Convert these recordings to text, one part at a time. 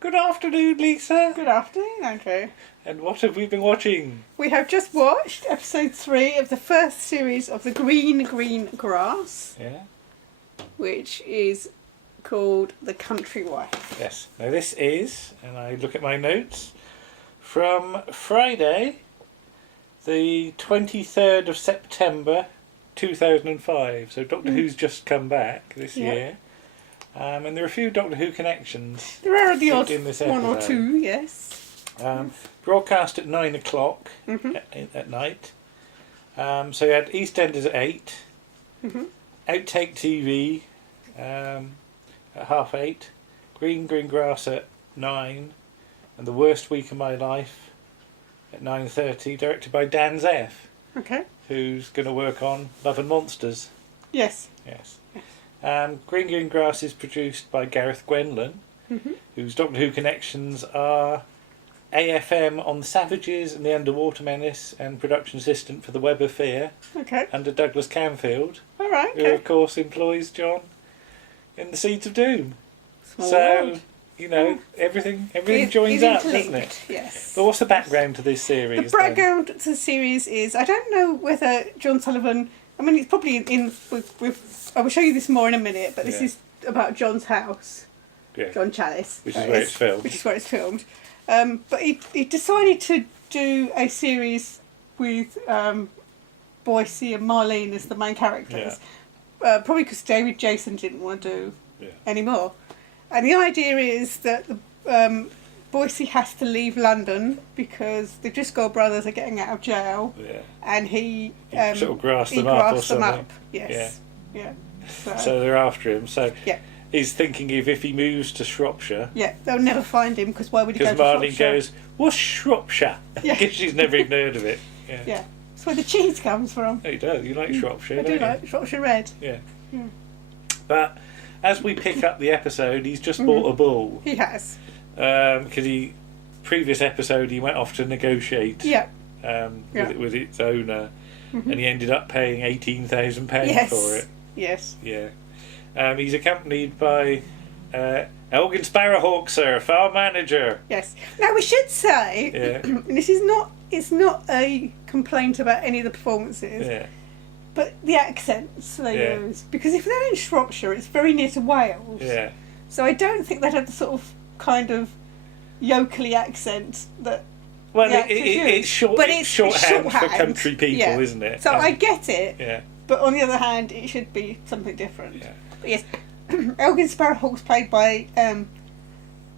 Good afternoon, Lisa. Good afternoon, Andrew. And what have we been watching? We have just watched episode 3 of the first series of The Green Grass, Yeah. which is called The Country Wife. Yes. Now this is, and I look at my notes, from Friday, the 23rd of September 2005. So Doctor Who's just come back this year. And there are a few Doctor Who connections. There are the odd in this one or episode. two, yes. Broadcast at 9 o'clock at night. So you had EastEnders at 8. Outtake TV at 8:30. Green Grass at 9. And The Worst Week of My Life at 9:30. Directed by Dan Zeff, Okay. who's going to work on Love and Monsters. Yes. Yes. Green Grass is produced by Gareth Gwenlyn, whose Doctor Who connections are AFM on The Savages and The Underwater Menace, and production assistant for The Web of Fear Okay. under Douglas Camfield, All right. who Okay. of course employs John in The Seeds of Doom. Small So, world. you know, everything It joins is up, interlinked, doesn't it? Yes. But what's the background to this series? The background to the series is, I don't know whether John Sullivan, I mean, it's probably I will show you this more in a minute, but this is about John's house, John Challis. Which is where it's filmed. Which is where it's filmed. But he decided to do a series with Boycie and Marlene as the main characters. Probably because David Jason didn't want to do anymore. And the idea is that Boycie has to leave London because the Driscoll brothers are getting out of jail, and he sort of grassed them up or something. Yes. Yeah. So they're after him. So he's thinking if he moves to Shropshire. Yeah, they'll never find him because why would he go to Marlene Shropshire? goes, "What's Shropshire?" Because she's never even heard of it. Yeah. That's where the cheese comes from. Oh, you do. You like Shropshire, I do like Shropshire Red. Yeah. But as we pick up the episode, he's just bought a bull. He has. Because previous episode he went off to negotiate with its owner, and he ended up paying £18,000 for it. Yes. Yeah. He's accompanied by Elgin Sparrowhawk, sir, farm manager. Yes. Now we should say, this is not. It's not a complaint about any of the performances. Yeah. But the accents they use, because if they're in Shropshire, it's very near to Wales. Yeah. So I don't think they'd have the sort of kind of yokely accent that. Well, it's shorthand for country people, isn't it? So I get it. Yeah. But on the other hand, it should be something different. Yeah. But yes, Elgin Sparrowhawk's played by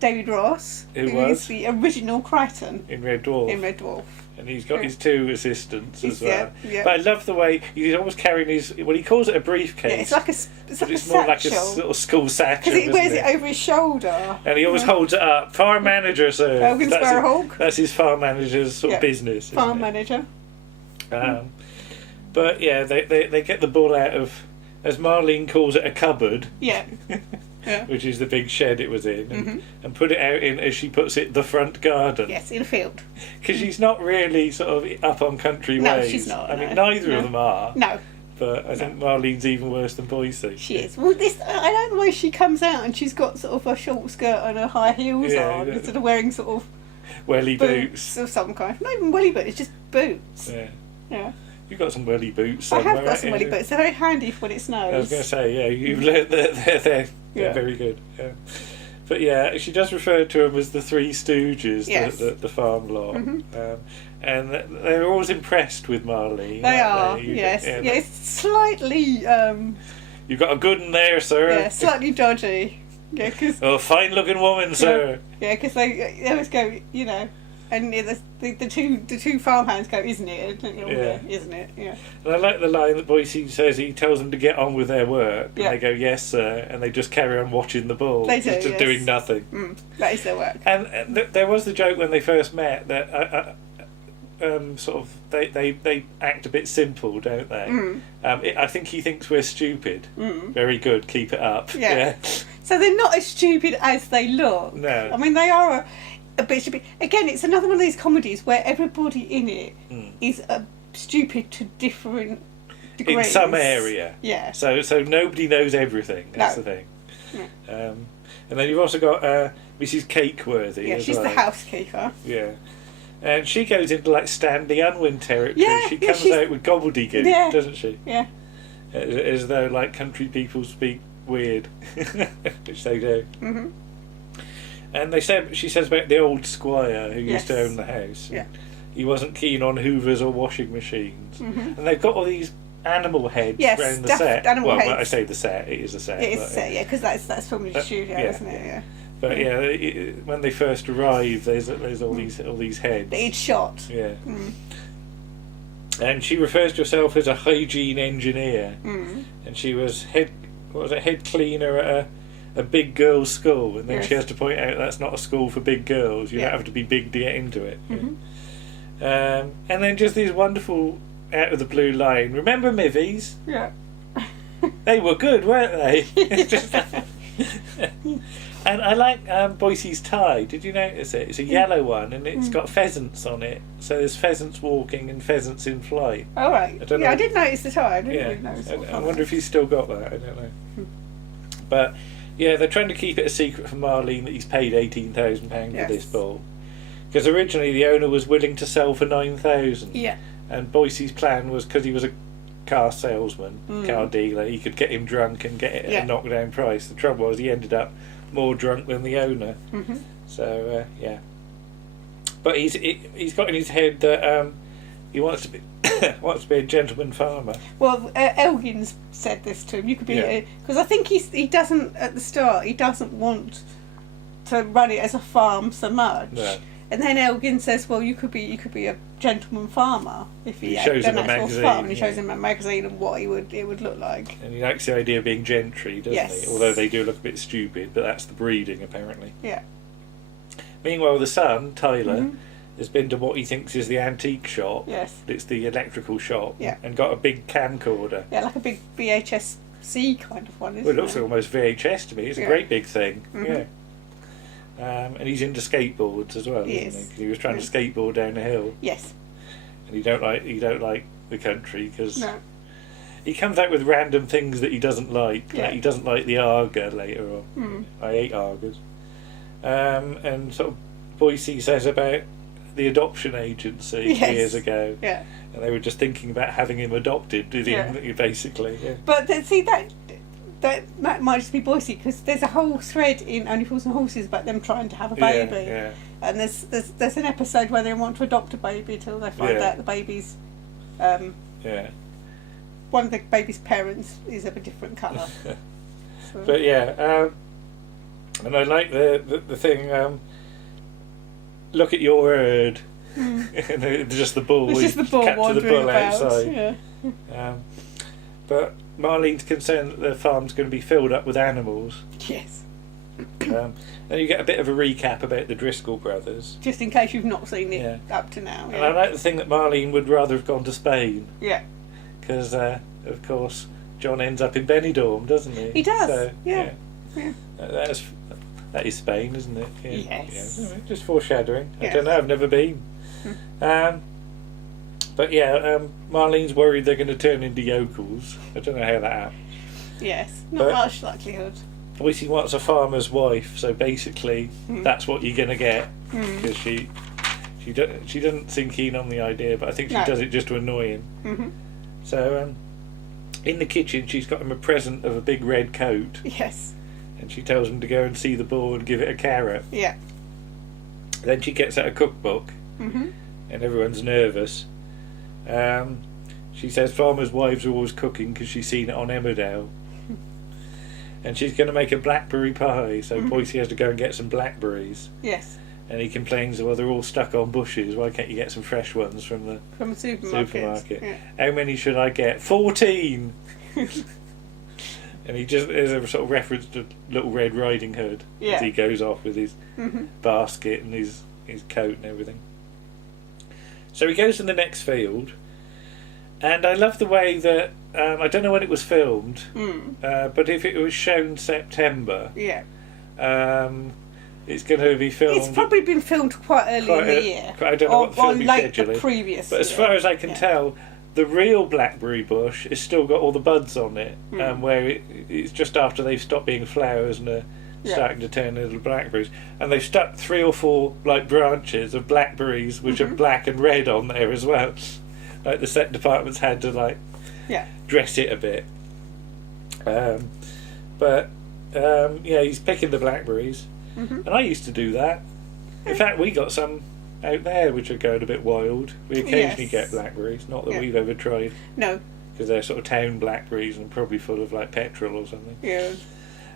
David Ross, who is the original Crichton in Red Dwarf. And he's got his two assistants as well. Yeah. But I love the way he's always carrying his. Well, he calls it a briefcase. Yeah, it's like it's more like a little school satchel. Because he wears it over his shoulder. And he always holds it up. Farm manager, sir. Elgin Sparrowhawk. That's his farm manager's sort of business. Farm manager. But yeah, they get the bull out of, as Marlene calls it, a cupboard. Yeah. Which is the big shed it was in, and put it out in, as she puts it, the front garden. Yes, in a field. Because she's not really sort of up on country ways. No, she's not. I mean, neither of them are. No. But I think Marlene's even worse than Boycie. She is. Well, I like the way she comes out and she's got sort of a short skirt and her high heels on, instead of wearing sort of welly boots of some kind. Not even welly boots, it's just boots. Yeah. You've got some welly boots. I have got some welly boots. They're very handy for when it snows. I was going to say, you've learnt that they're very good. Yeah. But yeah, she does refer to them as the Three Stooges, the farm lot. And they're always impressed with Marlene. They are, yes. It's slightly... You've got a good one there, sir. Yeah, slightly dodgy. Yeah, cause, fine-looking woman, sir. Yeah, because they always go, and the two farmhands go, isn't it? Isn't it? Yeah. And I like the line that Boycie says. He tells them to get on with their work, and they go, "Yes, sir," and they just carry on watching the bull, they do, just doing nothing. That is their work. And there was the joke when they first met that sort of they act a bit simple, don't they? I think he thinks we're stupid. Very good, keep it up. Yeah. So they're not as stupid as they look. No. I mean, they are a bit stupid. Again, it's another one of these comedies where everybody in it is stupid to different degrees. In some area. Yeah. So nobody knows everything. That's the thing. And then you've also got Mrs. Cakeworthy. Yeah, as she's well. the housekeeper. Yeah. And she goes into like Stanley Unwin territory. Yeah, she yeah, comes out with gobbledygook, Yeah. doesn't she? Yeah. As though like country people speak weird, which they do. Mm-hmm. And she says about the old squire who used to Yes. own the house. Yeah. He wasn't keen on hoovers or washing machines. Mm-hmm. And they've got all these animal heads Yes, around the stuffed set. animal Well, heads. I say the set, it is a set. It is but, set, yeah, because that's filmed in the studio, yeah, isn't it? Yeah. But when they first arrive, there's all these heads. That he'd shot. Yeah. Mm. And she refers to herself as a hygiene engineer. Mm. And she was head cleaner at a big girls' school, and then she Yes. has to point out that's not a school for big girls. You Yeah. don't have to be big to get into it. Mm-hmm. And then just these wonderful out of the blue line. Remember Mivies? Yeah. They were good, weren't they? It's just- and I like Boycie's tie. Did you notice it? It's a yellow one, and it's got pheasants on it. So there's pheasants walking and pheasants in flight. All right. I don't know. I did notice the tie. I didn't Yeah, really notice what I colour. wonder if he's still got that. I don't know. But yeah, they're trying to keep it a secret from Marlene that he's paid £18,000 Yes. for this bull, because originally the owner was willing to sell for 9,000. Yeah. And Boycie's plan was, because he was a car salesman, car dealer, he could get him drunk and get it at Yeah. a knockdown price. The trouble was he ended up more drunk than the owner. Mm-hmm. So yeah, but he's got in his head that he wants to be wants to be a gentleman farmer. Well, Elgin's said this to him. You could be Yeah. because I think he doesn't at the start. He doesn't want to run it as a farm so much. No. And then Elgin says, "Well, you could be a gentleman farmer if He had shows an him a actual magazine, farm." And he yeah. shows him a magazine and what it would look like. And he likes the idea of being gentry, doesn't Yes. he? Although they do look a bit stupid, but that's the breeding apparently. Yeah. Meanwhile, the son, Tyler, Mhm. has been to what he thinks is the antique shop. Yes. It's the electrical shop. Yeah. And got a big camcorder. Yeah, like a big VHS-C kind of one, isn't Well, it looks it? almost VHS to me. It's a Yeah. great big thing. Mhm. Yeah. And he's into skateboards as well, He isn't is. he? 'Cause he was trying to skateboard down the hill, Yes. and he don't like the country because No. he comes out with random things that he doesn't like. Yeah. Like he doesn't like the Arga later on. Mm. I hate Argas. And sort of Boycie says about the adoption agency Yes. years ago, Yeah. and they were just thinking about having him adopted, basically. Yeah. But see that might just be Boycie because there's a whole thread in Only Fools and Horses about them trying to have a baby, Yeah. and there's an episode where they want to adopt a baby till they find Yeah. out the baby's Yeah. one of the baby's parents is of a different colour. So, But yeah, and I like the thing. Look at your herd. And just the bull. it's just the bull capture wandering the bull about. outside. Yeah. But Marlene's concerned that the farm's going to be filled up with animals. Yes. Then you get a bit of a recap about the Driscoll brothers. Just in case you've not seen it Yeah. up to now. And I Yeah. like the thing that Marlene would rather have gone to Spain Yeah. because, of course, John ends up in Benidorm, doesn't he? He does, So, yeah. Yeah. That is Spain, isn't it? Yeah. Yes. Yeah. Just foreshadowing. I Yes. don't know. I've never been. But yeah, Marlene's worried they're going to turn into yokels. I don't know how that happens. Yes. Not But- much likelihood. Boycie wants a farmer's wife, so basically that's what you're going to get because she doesn't seem keen on the idea, but I think she No. does it just to annoy him. Hmm. So in the kitchen, she's got him a present of a big red coat, Yes. and she tells him to go and see the bull and give it a carrot. Yeah. Then she gets out a cookbook, Mhm. and everyone's nervous. She says farmers' wives are always cooking because she's seen it on Emmerdale. And she's going to make a blackberry pie, so Boycie has to go and get some blackberries. Yes. And he complains, well, they're all stuck on bushes. Why can't you get some fresh ones from the From a supermarket. Yeah. How many should I get? 14! And he just, there's a sort of reference to Little Red Riding Hood Yeah. as he goes off with his Mhm. basket and his coat and everything. So he goes to the next field, and I love the way that I don't know when it was filmed, but if it was shown September, Yeah. it's going to be filmed. It's probably been filmed quite early in the year. I don't know what the or filming late schedule the is. previous But as year. far as I can Yeah. tell, the real blackberry bush has still got all the buds on it, where it's just after they've stopped being flowers and are starting to turn into blackberries, and they've stuck 3 or 4 like branches of blackberries which are black and red on there as well. Like the set departments had to like dress it a bit. He's picking the blackberries, and I used to do that. In fact, we got some out there which are going a bit wild. We occasionally get blackberries, not that we've ever tried. No. Because they're sort of town blackberries and probably full of like petrol or something. Yeah.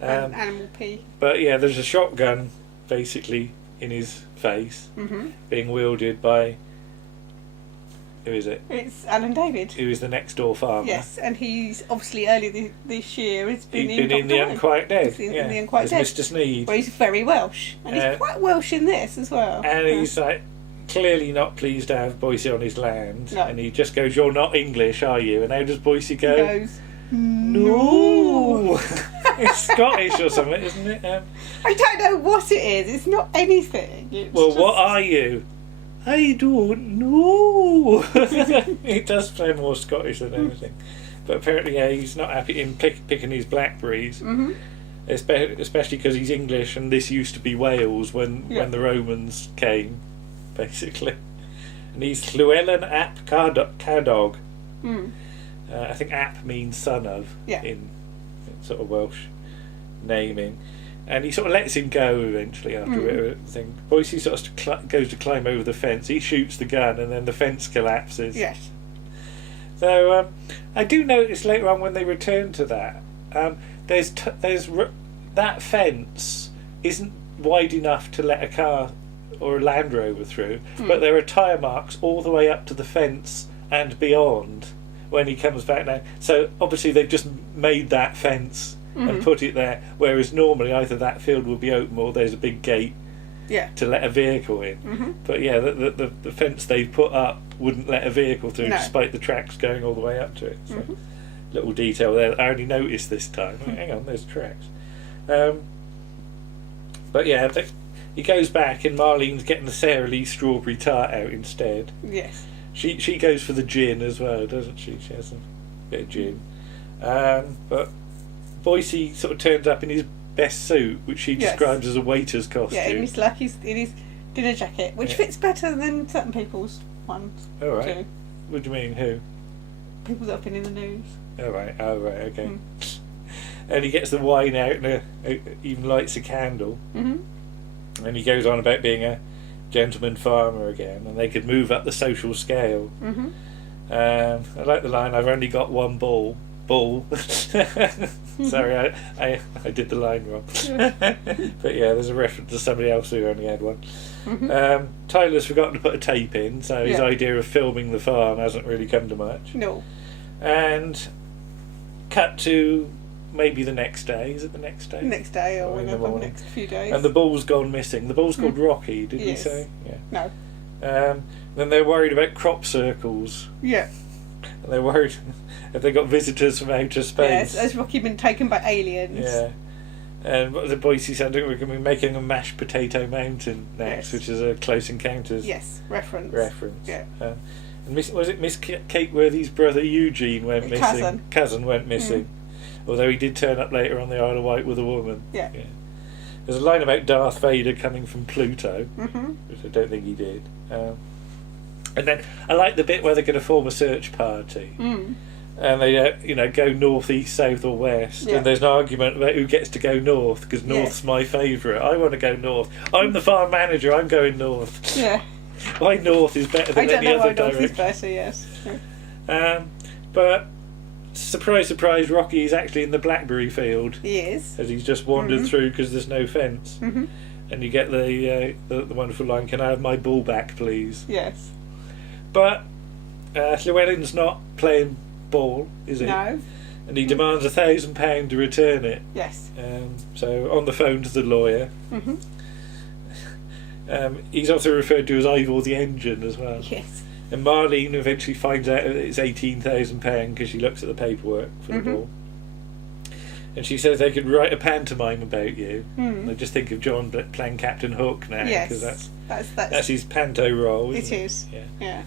Animal pee. But yeah, there's a shotgun basically in his face, being wielded by, who is it? It's Alan David. Who is the next door farmer. Yes, and he's obviously earlier this year has been in The Unquiet Dead. In The Unquiet Dead. Mr. Sneed. Where he's very Welsh. And he's quite Welsh in this as well. And he's like clearly not pleased to have Boycie on his land. No. And he just goes, "You're not English, are you?" And how does Boycie go? He goes, "No." It's Scottish or something, isn't it? I don't know what it is. It's not anything. What are you? I don't know. It does sound more Scottish than anything. But apparently, he's not happy in picking his blackberries. Especially because he's English, and this used to be Wales when the Romans came, basically. And he's Llewellyn ap Cadog. I think ap means son of in sort of Welsh naming. And he sort of lets him go eventually after a bit of a thing. Boycie sort of goes to climb over the fence. He shoots the gun, and then the fence collapses. Yes. So I do notice later on when they return to that, there's that fence isn't wide enough to let a car or a Land Rover through, but there are tyre marks all the way up to the fence and beyond when he comes back now. So obviously they've just made that fence and put it there, whereas normally either that field will be open or there's a big gate to let a vehicle in. But yeah, the fence they've put up wouldn't let a vehicle through, despite the tracks going all the way up to it. So, little detail there I only noticed this time. Hang on, there's tracks. But yeah, he goes back, and Marlene's getting the Sara Lee strawberry tart out instead. Yes. She goes for the gin as well, doesn't she? She has a bit of gin. But Boycie sort of turns up in his best suit, which she describes as a waiter's costume. Yeah, in his dinner jacket, which fits better than certain people's ones. Oh, right. Too. What do you mean, who? People that have been in the news. Oh, right, okay. And he gets the wine out and even lights a candle. And he goes on about being a gentleman farmer again, and they could move up the social scale. I like the line, "I've only got one bull." Sorry, I did the line wrong. But yeah, there's a reference to somebody else who only had one. Tyler's forgotten to put a tape in, so his idea of filming the farm hasn't really come to much. No. And cut to maybe the next day. Is it the next day? Next day or in the whenever, morning. next few days. And the bull's gone missing. The bull's called Rocky, did we say? Yeah. No. Then they're worried about crop circles. Yeah. And they're worried if they got visitors from outer space. Yes, has Rocky been taken by aliens? Yeah. And what was it Boycie said? We're going to be making a mashed potato mountain next, which is a Close Encounters reference. Yeah. And was it Miss Cakeworthy's brother Eugene went missing? Cousin went missing. Although he did turn up later on the Isle of Wight with a woman. Yeah. There's a line about Darth Vader coming from Pluto, which I don't think he did. And then I like the bit where they're going to form a search party. And they go north, east, south or west. And there's an argument about who gets to go north, because north's my favourite. I want to go north. I'm the farm manager, I'm going north. Yeah. Why north is better than any other direction. North is better, yes. But surprise, surprise, Rocky is actually in the blackberry field. He is. As he's just wandered through because there's no fence. And you get the wonderful line, "Can I have my bull back, please?" Yes. But Llewellyn's not playing ball, is he? No. And he demands £1,000 to return it. Yes. So on the phone to the lawyer. He's also referred to as Ivor the Engine as well. Yes. And Marlene eventually finds out that it's £18,000 because she looks at the paperwork for the ball. And she says they could write a pantomime about you. And I just think of John playing Captain Hook now, because that's his panto role. Isn't it is. Yeah.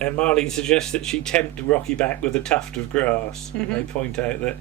And Marlene suggests that she tempt Rocky back with a tuft of grass. And they point out that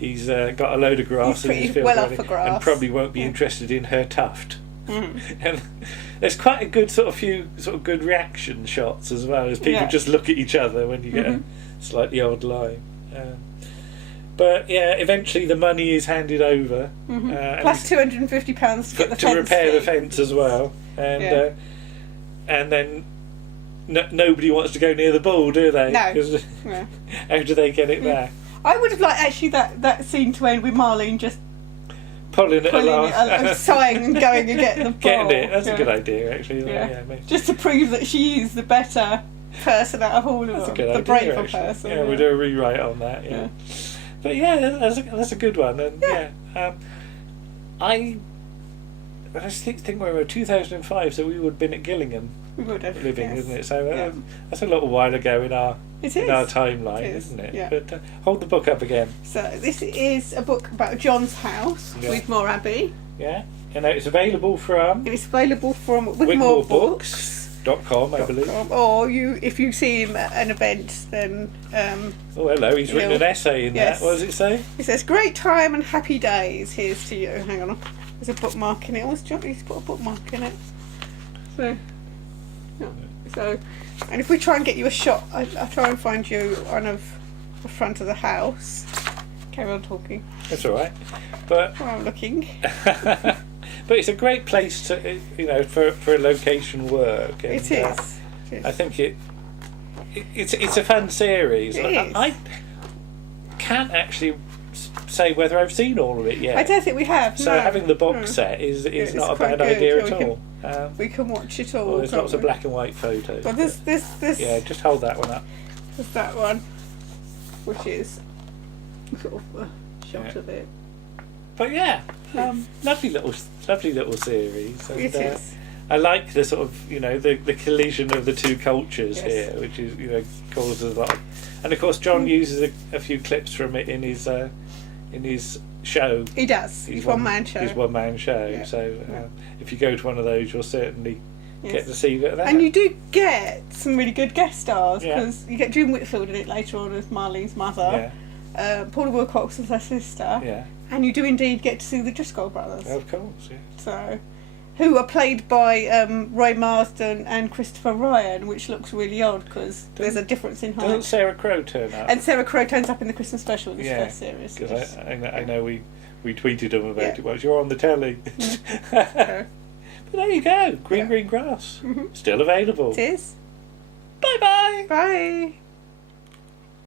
he's got a load of grass He's in his pretty field well already off for grass. and probably won't be interested in her tuft. And there's quite a good few good reaction shots as well, as people just look at each other when you get a slightly odd line. But yeah, eventually the money is handed over. Plus £250 to get the to fence repair the fee. fence as well. And then nobody wants to go near the ball, do they? No. 'Cause Yeah. how do they get it back? I would have liked actually that scene to end with Marlene just Pulling it along. sighing and going and getting the ball. Getting it. That's a good idea, actually. Just to prove that she is the better person out of all of That's them. a good The idea, braver actually. person. Yeah, we'll do a rewrite on that. Yeah. But yeah, that's a good one. And I just think we were 2005, so we would have been at Gillingham We would have. living, yes. isn't it? So that's a little while ago in our timeline, It is, isn't it? yeah. But hold the book up again. So this is a book about John's house, Wigmore Abbey. Yeah, and it's available from It is available from wigmorebooks.com, I believe. Or if you see him at an event, then Oh, hello! He's written an essay in that. What does it say? It says, "Great time and happy days. Here's to you." Hang on, there's a bookmark in it. What's John? He's put a bookmark in it. So, and if we try and get you a shot, I'll try and find you one of the front of the house. Carry on talking. That's all right. But While I'm looking. but it's a great place to, for location work. And, It is. I think it's a fun series. It is. I can't actually say whether I've seen all of it yet. I don't think we have. So no. having the box set is It's not a quite bad good. idea We at can- all. We can watch it all. There's can't lots of we? black and white photos. Well, this. Yeah, just hold that one up. There's that one, which is sort of a shot of it. But yeah, lovely little series. And, It is. I like the sort of the collision of the two cultures here, which is causes a lot. And of course, John uses a few clips from it in his show. He does. He's one-man show. His one-man show. Yeah. So if you go to one of those, you'll certainly get to see a bit of that. And you do get some really good guest stars, Yeah. because you get June Whitfield in it later on as Marlene's mother. Paula Wilcox as her sister. Yeah. And you do indeed get to see the Driscoll brothers. Of course. Yeah. So, who are played by Roy Marsden and Christopher Ryan, which looks really odd because there's a difference in Doesn't height. Sarah Crowe turn up? And Sarah Crowe turns up in the Christmas special, this first series. Because I know we tweeted them about Yeah. it once. You're on the telly. So, But there you go. Green grass. Still available. it is. Bye bye. Bye.